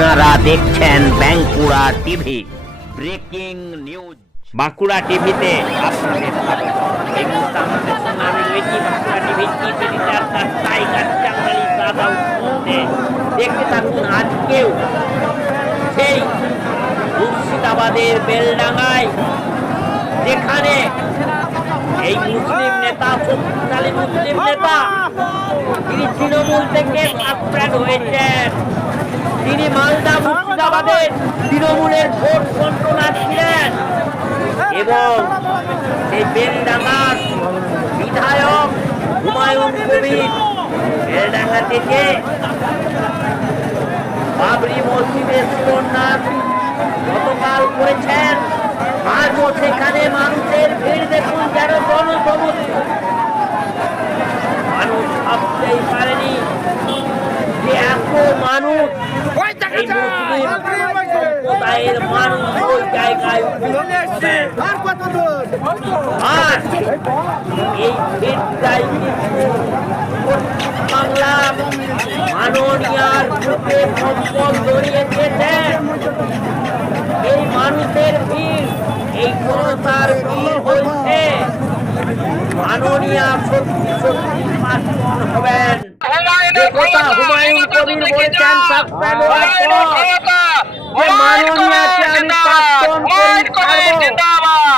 আপনারা দেখছেন Bankura TV. Breaking news. Bankura টিভিতে আপনাদের তার টাইগার দেখতে থাকুন আজকেও সেই মুর্শিদাবাদের বেলডাঙ্গায়, যেখানে এই মুসলিম নেতা, শক্তিশালী মুসলিম নেতা, তিনি তৃণমূল থেকে সাসপেন্ড হয়েছেন। তিনি মালদা মুর্শিদাবাদের তৃণমূলের ভোট কন্ট্রোলার ছিলেন। এবং এই বেলডাঙ্গার বিধায়ক হুমায়ুন কবির বেলডাঙ্গা থেকে বাবরি মসজিদের শিরোন্যাস গতকাল করেছেন। আজও সেখানে মানুষের ভিড় দেখুন, যেন জনসমস্ত মানুষ ভাবতেই পারেনি এত মানুষ সম্প্রদায়ের মানুষ ওই জায়গায় আর এই কিন্তু পশ্চিমবাংলার মাননীয়ার বুকে সম্পদ জড়িয়ে দিয়েছেন এই মানুষের ভিড় এই জনতার ভিড় হয়েছে। মাননীয়া সত্যি সত্যি হবেন। যে কথা হুমায়ুন কবির বলেছেন সাসপেন্ড হওয়ার পর যে মাননীয়াকে আমি প্রাক্তন করি ছাড়বো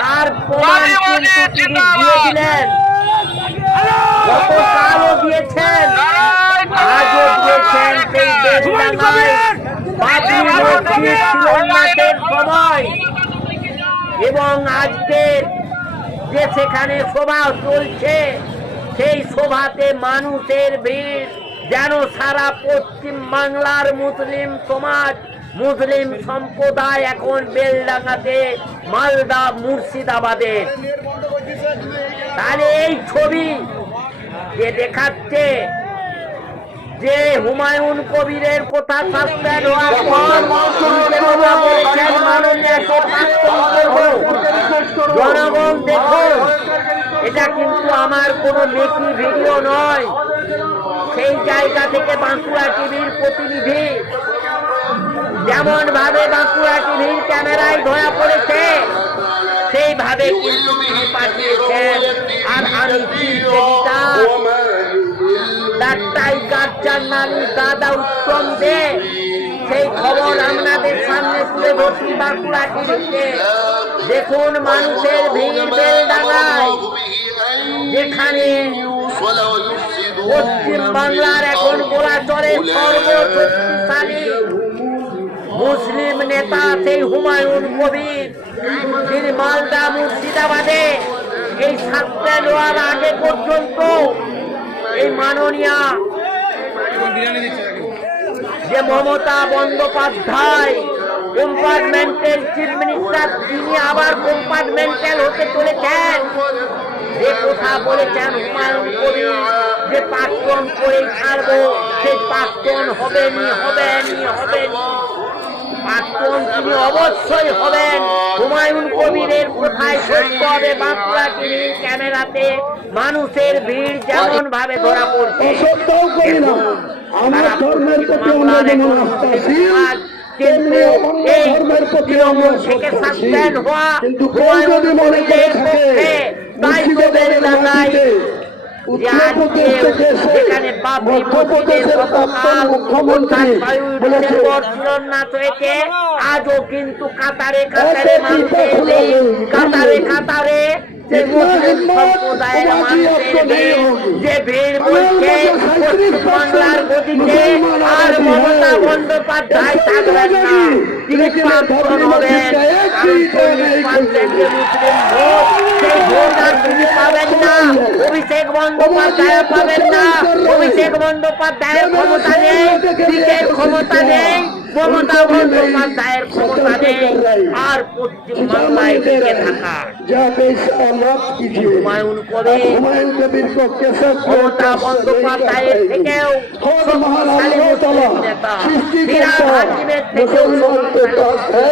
তার প্রমাণ কিন্তু তিনি দিয়ে দিলেন। গতকালও দিয়েছেন। আজও দিয়েছেন সেই বেলডাঙ্গায় বাবরি মসজিদ শিলান্যাসের সময়। এবং আজকে যে সেখানে সভা চলছে সেই সভাতে মানুষের ভিড় যেন সারা পশ্চিম বাংলার মুসলিম সমাজ, মুসলিম সম্প্রদায় এখন বেলডাঙ্গাতে, মালদা মুর্শিদাবাদে তাহলে এই ছবি যে দেখাচ্ছে, যে হুমায়ুন কবিরের কথা। জনগণ দেখুন, এটা কিন্তু আমার কোনো মেকি ভিডিও নয় সেই জায়গা থেকে বাঁকুড়া টিভির প্রতিনিধি যেমন ভাবে বাঁকুড়া টিভির ক্যামেরায় ধরা পড়েছে, সেইভাবে কিন্তু তিনি পাঠিয়েছেন। আর আমি তার টাইগার জার্নালি দাদা উত্তম দে, সেই খবর আপনাদের সামনে তুলে ধরছি বাঁকুড়া টিভিতে। দেখুন, মানুষের ভিড় বেল ডাঙায় যেখানে পশ্চিম বাংলার এখন গোলাচরের সর্বশক্তিশালী মুসলিম নেতা সেই হুমায়ুন কবির। তিনি মালদা মুর্শিদাবাদে এই সাতটা নেওয়ার আগে পর্যন্ত এই মাননীয়া যে মমতা বন্দ্যোপাধ্যায় কম্পার্টমেন্টের চিফ মিনিস্টার তিনি আবার কম্পার্টমেন্টাল হতে চলেছেন। যে কথা বলেছেন হুমায়ুন কবির। যে প্রাক্তন করে ছাড়বো সেই প্রাক্তন হবেনি হবেনি হবেনি প্রাক্তন তিনি অবশ্যই হবেন। হুমায়ুন কবিরের কোথায় সত্য হবে বাঁকুড়া টিভির ক্যামেরাতে মানুষের ভিড় যেমন ভাবে ধরা পড়ছে। না তেমনি অন্য থেকে এসে মধ্যপ্রদেশের প্রাক্তন মুখ্যমন্ত্রী বলেছে হয়েছে আজও কিন্তু কাতারে কাতারে কাতারে কাতারে যে মুসলিম সম্প্রদায়ের মানুষের ভিড়, যে ভিড় বলছে পশ্চিমবাংলার গতিতে আর মমতা বন্দ্যোপাধ্যায় থাকবেন না। তিনি প্রাক্তন হবেন কারণ চল্লিশ পার্সেন্টের মুসলিম ভোট সেই ভোট আর তিনি পাবেন না। অভিষেক বন্দ্যোপাধ্যায় পাবেন না। অভিষেক বন্দ্যোপাধ্যায়ের ক্ষমতা নেই। দিকের ক্ষমতা নেই। মমতা বন্দ্যোপাধ্যায়ের ক্ষমতা নেই আর পশ্চিম বাংলায় টিকে থাকা যা বেশ অনাথ কিছু হুমায়ুন কবির হুমায়ুন কবির को कैसे মমতা বন্দ্যোপাধ্যায়ের থেকেও খোদ মহান শক্তিশালী আল্লাহ তাআলা মুসলিম নেতা সৃষ্টিকর্তা ফিরাদ হাকিমের থেকেও मुसलमान के पास है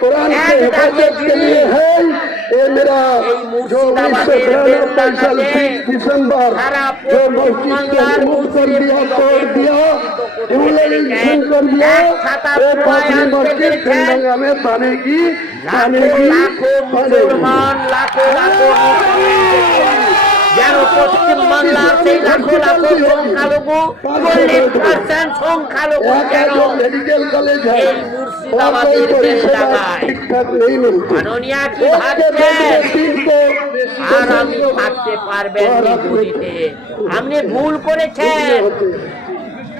कुरान के এক ডাকে हिफाजत के लिए है ये मेरा এই जो उन्नीस सौ মুর্শিদাবাদের तिरानवे साल বেলডাঙ্গাতে तीस दिसंबर সারা जो পশ্চিম मस्जिद को বাংলার रिमूव कर दिया तोड़ दिया করতে পেরেছেন এক ছাতা পুনরায় আনতে পেরেছেন में पाने की पाने লাখো की লাখো মুসলমান লাখো লাখো মুসলিম যেন পশ্চিম বাংলার সেই লাখো লাখো সংখ্যালঘু চল্লিশ পার্সেন্ট সংখ্যালঘু যেন मेडिकल कॉलेज है এই মুর্শিদাবাদের বেলডাঙায় ठीक ठाक नहीं मिलती মাননীয়া কি ভাবছেন আর আপনি থাকতে পারবেন বিপরীতে আপনি ভুল করেছেন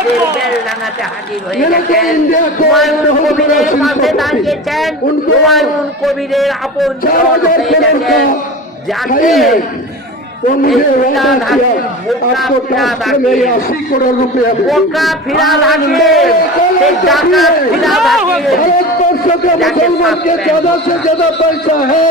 মুর্শিদাবাদের বেলডাঙ্গাতে হাজির হয়ে গেছেন হুমায়ুন কবিরের পাশে দাঁড়িয়েছেন হুমায়ুন কবিরের আপন জন হয়ে গেছেন যাকে तो मुझे वादा किया आपको टास्क में अस्सी करोड़ रुपया বোকা ফিরা লাগিয়ে সেই ডাকাত ফিরা লাগিয়ে भारतवर्ष के मुसलमान के ज्यादा से ज्यादा पैसा है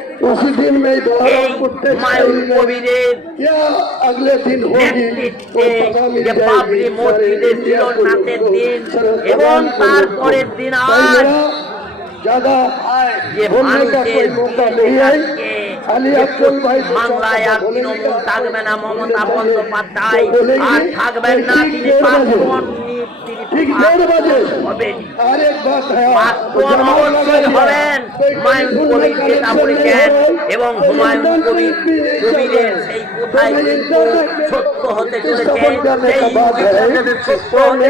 उसी दिन में এই दोबारा कुत्ते হুমায়ুন चाहिए কবিরের क्या अगले दिन होगी নেতৃত্বে वो पता मिल যে বাবরি जाएगी মসজিদে सारे ছিল इंडिया को নাথের लोगों को, দিন सारे এবং जवान को তারপরের लोगों को। দিন भाई আজ मेरा ज्यादा যে बोलने का মানুষের कोई मौका नहीं है खाली अफजल भाई दो चार বাংলায় আর बात बोलेंगे। তৃণমূল থাকবে না মমতা बोलेंगे। বন্দ্যোপাধ্যায় तो बोलेंगे। আর থাকবেন না ठीक তিনি ঠিক আচ্ছা। দেড় বাজে। আরেক বাস হবেন হুমায়ুন কবির যেটা বলেছেন এবং হুমায়ুন কবির কবিরের সেই কোথায় কিন্তু সত্য হতে চলেছে সেই সত্য হতে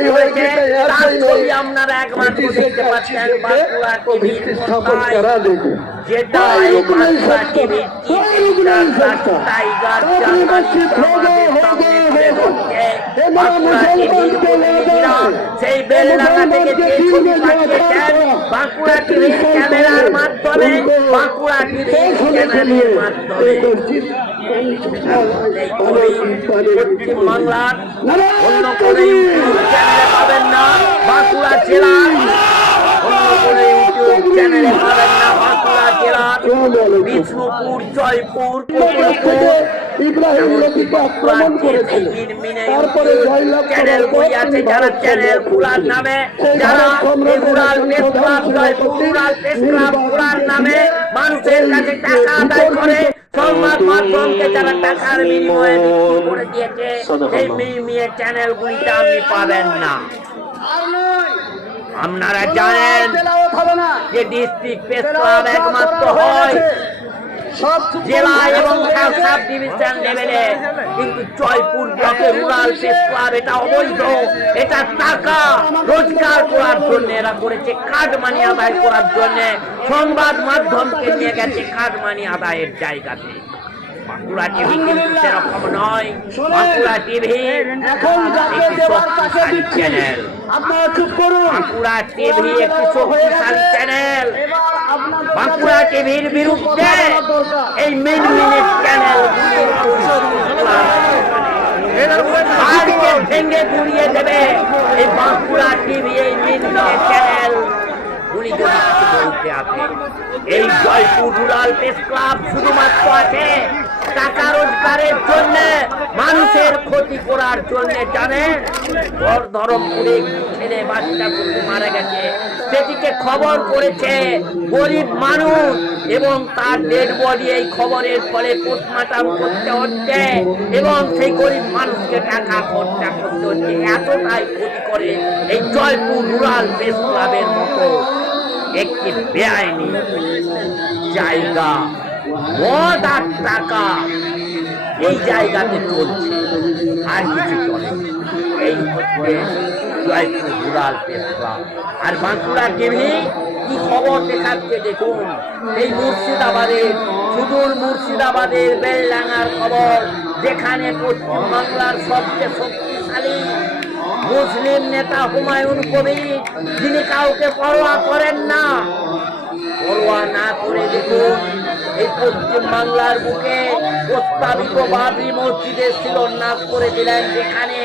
চলেছে। তার ছবি আপনারা একবার দেখতে পাচ্ছেন বাঁকুড়া কবির যেটা টাইগার সেই বেলডাঙ্গা থেকে বাঁকুড়া টিভির ক্যামেরার বাঁকুড়া টিভির বাঁকুড়া জেলার বাঁকুড়া জেলার বিষ্ণুপুর জয়পুর ইব্রাহিম আক্রমণ করেছিল তারপরে জয়লাভ চ্যানেল বই আছে যারা চ্যানেল এসেছিলেন। নামে যারা সম্রাটের press club Jaipur rural press club নির্বাচিত নামে মানুষের কাছে টাকা আদায় করে সংবাদ মাধ্যমকে যারা টাকার বিনিময়ে বিক্রি করে দিয়েছে সেই মিমিয়ে চ্যানেলগুলিতে আপনি পাবেন না। আপনারা জানেন যে ডিস্ট্রিক্ট প্রেস ক্লাব একমাত্র হয় জেলা এবং সাব ডিভিশন লেভেলে কিন্তু জয়পুর ব্লকে রুরাল প্রেস ক্লাব এটা অবৈধ। এটা টাকা রোজগার করার জন্য এরা করেছে মানি আদায় করার জন্য। সংবাদ মাধ্যমকে নিয়ে গেছে কার্ড মানি আদায়ের জায়গাতে। বাঁকুড়া টিভি কিন্তু সেরকম নয়। বাঁকুড়া টিভি এখন একটি শক্তিশালী চ্যানেল আপনারা চুপ করুন। বাঁকুড়া টিভি একটি শক্তিশালী চ্যানেল বাঁকুড়া টিভির বিরুদ্ধে এই মেন মিনিট চ্যানেল ভেঙে গুড়িয়ে দেবে এই বাঁকুড়া টিভি এই মেন মিনিট চ্যানেল গুলি যদি কিছু বলতে এই জয়পুর রুরাল প্রেস ক্লাব শুধুমাত্র আছে টাকা রোজগারের জন্য ক্ষতি করার জন্য জানেন ঘর ধরমপুরে ছেলে বাচ্চা কুকু মারা গেছে। সেটিকে খবর করেছে গরিব মানুষ এবং তার ডেড বডি এই খবরের ফলে পোস্টমার্টাম করতে হচ্ছে এবং সেই গরিব মানুষকে টাকা খরচা করতে হচ্ছে। এতটাই ক্ষতি করে এই জয়পুর রুরাল প্রেস ক্লাবের মতো একটি বেআইনি জায়গা। মদ আর টাকা এই জায়গাতে চলছে। কিছু চলে এই হচ্ছে জয়পুর প্রেস ক্লাব আর বাঁকুড়া টিভি কি খবর দেখাচ্ছে দেখুন? এই মুর্শিদাবাদের সুদূর মুর্শিদাবাদের বেলডাঙ্গার খবর। যেখানে পশ্চিম বাংলার সবচেয়ে শক্তিশালী মুসলিম নেতা হুমায়ুন কবির, যিনি কাউকে পরোয়া করেন না। পরোয়া না করে দেখুন এই পশ্চিম বাংলার বুকে প্রস্তাবিত বাবরি মসজিদে শিলান্যাস করে দিলেন যেখানে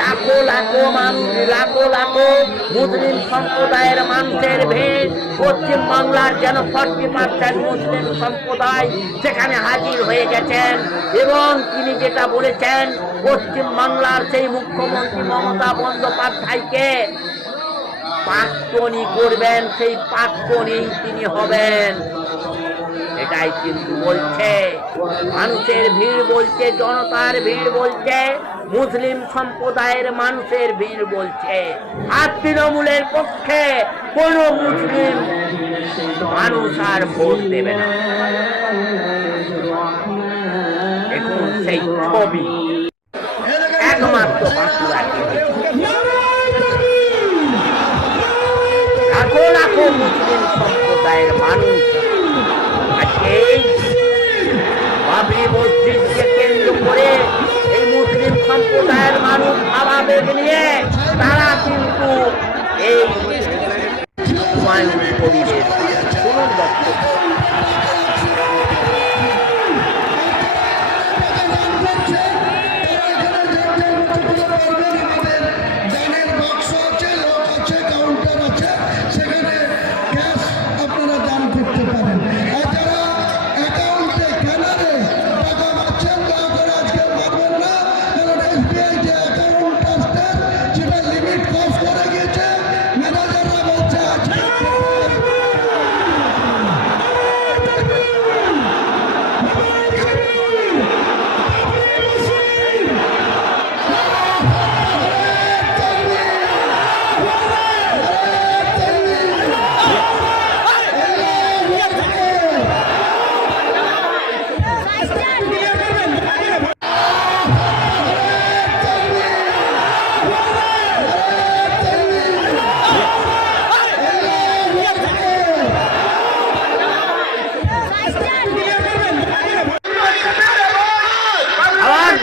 লাখো লাখো মানুষ লাখো লাখো মুসলিম সম্প্রদায়ের মানুষের ভেদ পশ্চিম বাংলার যেন ফর্টি পার্সেন্ট মুসলিম সম্প্রদায় সেখানে হাজির হয়ে গেছেন। এবং তিনি যেটা বলেছেন, পশ্চিম বাংলার সেই মুখ্যমন্ত্রী মমতা বন্দ্যোপাধ্যায়কে পাট্টনি করবেন, সেই পাট্টনি তিনি হবেন। এটাই কিন্তু বলছে, মানুষের ভিড় বলছে, জনতার ভিড় বলছে, মুসলিম সম্প্রদায়ের মানুষের ভিড় বলছে। আর তৃণমূলের পক্ষে কোন মুসলিম মানুষ আর ভোট দেবে না। সেই ছবি। একমাত্র মুসলিম সম্প্রদায়ের মানুষ এই বাবরি মসজিদকে কেন্দ্র করে এই মুসলিম সম্প্রদায়ের মানুষ ভাবাবেগ নিয়ে তারা কিন্তু এই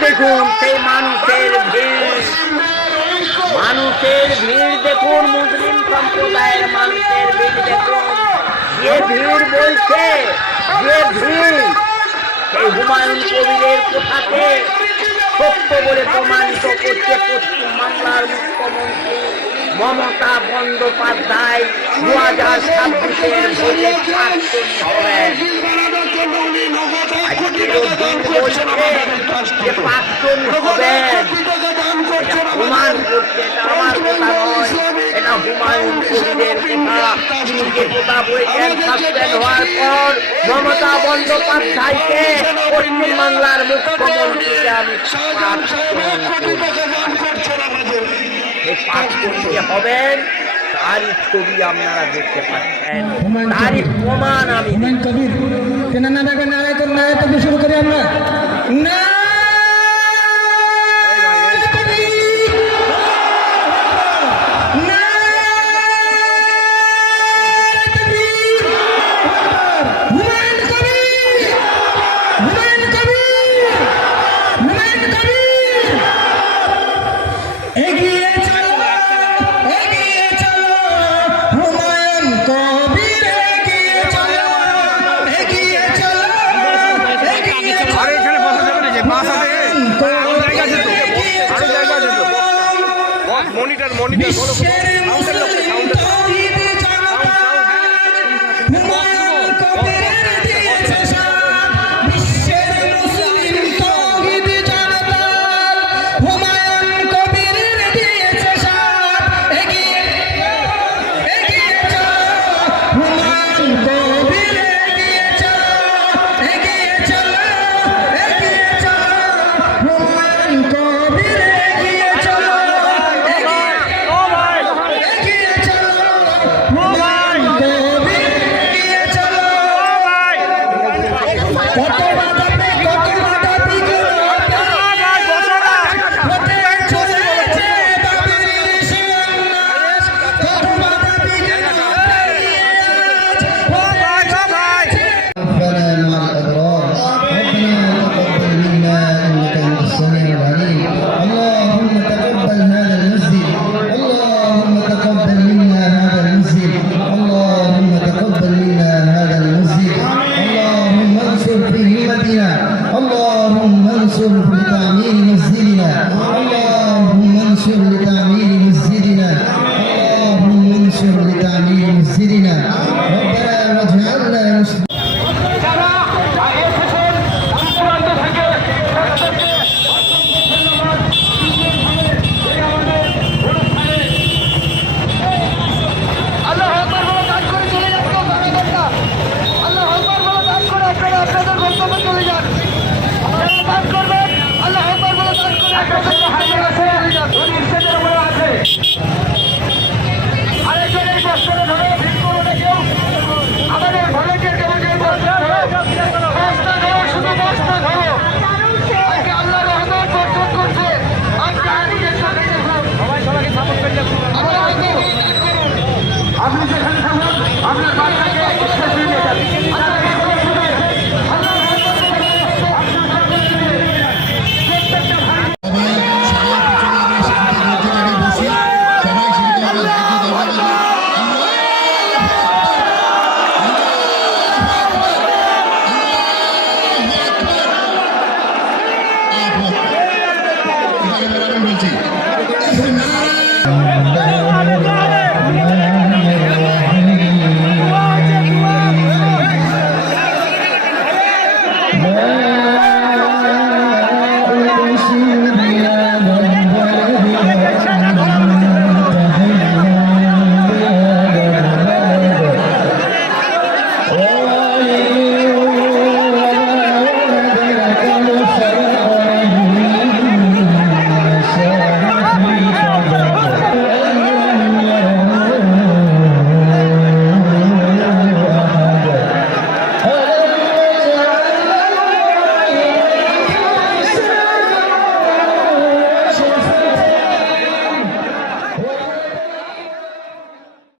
দেখুন, সেই মানুষের ভিড়। মানুষের ভিড় দেখুন, মুসলিম সম্প্রদায়ের মানুষের ভিড় দেখুন। যে ভিড় বলছে, যে ভিড় সেই হুমায়ুন কবিরের কথাকে সত্য বলে প্রমাণিত করছে পশ্চিম বাংলার মুখ্যমন্ত্রী মমতা বন্দ্যোপাধ্যায়। দু হাজার ছাব্বিশের প্রার্থী হবেন আজকেরও দিন বলছে যে প্রাক্তনী হবেন এটা প্রমাণ করছে এটা আমার কথা নয় এটা হুমায়ুন মমতা বন্দ্যোপাধ্যায়কে পশ্চিম বাংলার মুখ্যমন্ত্রীকে আমি। সেই প্রাক্তনী হবেন তারই ছবি আপনারা দেখতে পাচ্ছেন তারই প্রমাণ আমি কবির নারায় তো নারায় তো শুরু করি আমরা না